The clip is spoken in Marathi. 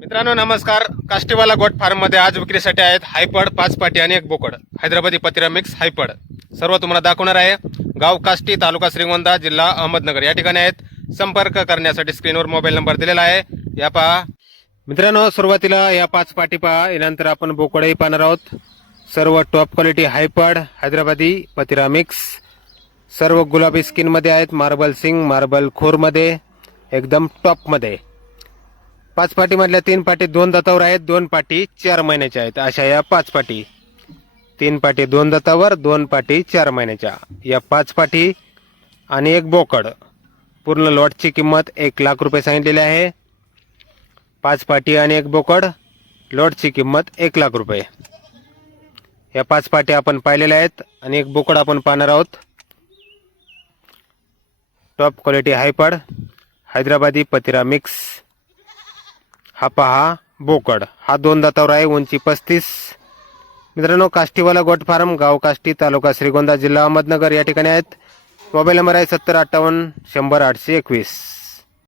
मित्रांनो नमस्कार. काष्टीवाला गोट फार्ममध्ये आज विक्रीसाठी आहेत हायपड पाच पाटी आणि एक बोकड. हैदराबादी पतिरा मिक्स हायपड. सर्व तुम्हाला दाखवणार आहे. गाव काष्टी तालुका श्रीगोंदा जिल्हा अहमदनगर. या ठिकाणी आहेत. संपर्क करण्यासाठी स्क्रीनवर मोबाईल नंबर दिलेला आहे. या पहा. मित्रांनो सुरुवातीला या पाच पाटी पहा. यानंतर आपण बोकडही पाहणार आहोत. सर्व टॉप क्वालिटी हायपड हैदराबादी पतिरा मिक्स. सर्व गुलाबी स्किनमध्ये आहेत. मार्बल सिंग मार्बल खोरमध्ये. एकदम टॉपमध्ये. पाच पाटीमधल्या तीन पाटी दोन दातावर आहेत दोन पाटी चार महिन्याच्या आहेत. अशा या पाच पाटी. तीन पाटी दोन दातावर दोन पाटी चार महिन्याच्या. या पाच पाटी आणि एक बोकड. पूर्ण लॉटची किंमत एक लाख रुपये सांगितलेली आहे. पाच पाटी आणि एक बोकड. लॉटची किंमत एक लाख रुपये. या पाच पाटी आपण पाहिलेल्या आहेत आणि एक बोकड आपण पाहणार आहोत. टॉप क्वालिटी हायपड हैदराबादी पतिरा मिक्स हा पहा बोकड. हा दोन दातावर आहे उंची पस्तीस. मित्रांनो काष्टीवाला गोट फार्म गाव काष्टी तालुका श्रीगोंदा जिल्हा अहमदनगर या ठिकाणी आहेत. मोबाईल नंबर आहे सत्तर अठ्ठावन्न शंभर आठशे एकवीस.